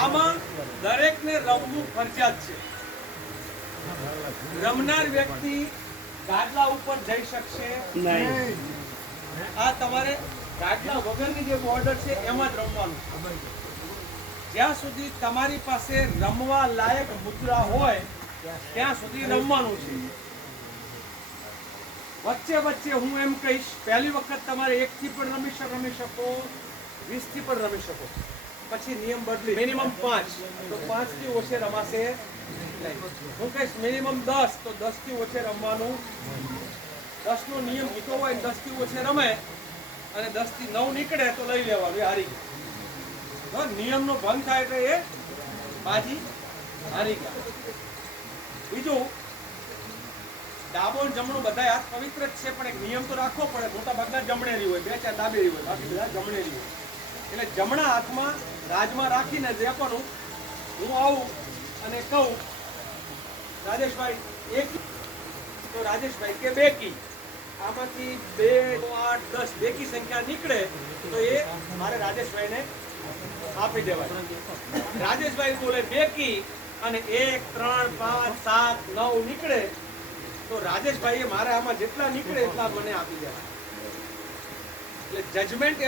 આમાં દરેકને રમવું ફરજિયાત છે. રમનાર વ્યક્તિ ગાદલા ઉપર જઈ શકશે નહીં. આ તમારે ગાદલા વગરની જે બોર્ડર છે એમાં જ રમવાનું છે. જ્યાં સુધી તમારી પાસે રમવા લાયક મુદ્રા હોય ત્યાં સુધી રમવાનું છે. વચ્ચે વચ્ચે હું એમ કહીશ, પહેલી વખત તમારે 1 થી પણ રમી શકો, 20 થી પણ રમી શકો. પછી નિયમ બદલી મિનિમમ 5, તો 5 થી ઓછે રમાશે નહીં. હું કહીશ મિનિમમ 10, તો 10 થી ઓછે રમવાનું. 10 નો નિયમ જીતો હોય 10 થી ઓછે રમે અને 10 થી 9 નીકળે તો લઈ લેવાનું, એ હારી ગયા. નિયમનો ભંગ થાય એટલે એ બાજી હારી ગયા. બીજું, ડાબો જમણો બધા હાથ પવિત્ર જ છે, પણ એક નિયમ તો રાખવો પડે. મોટા ભાગના જમણેરી હોય, 2-4 ડાબેરી હોય, બાકી બધા જમણેરી હોય. એટલે જમણા હાથમાં રાજમાં રાખીને જ આપવાનું. હું આવું અને કહું રાજેશભાઈ 1, તો રાજેશભાઈ કે 2 કી. આમાંથી 2, 8, 10 બેકી સંખ્યા નીકળે તો એ મારે રાજેશભાઈને આપી દેવાય. રાજેશભાઈ બોલે 2 કી અને 1, 3, 5, 7, 9 નીકળે તો રાજેશભાઈએ મારે આમાં જેટલા નીકળે એટલા મને આપી દેવાય. એટલે જજમેન્ટ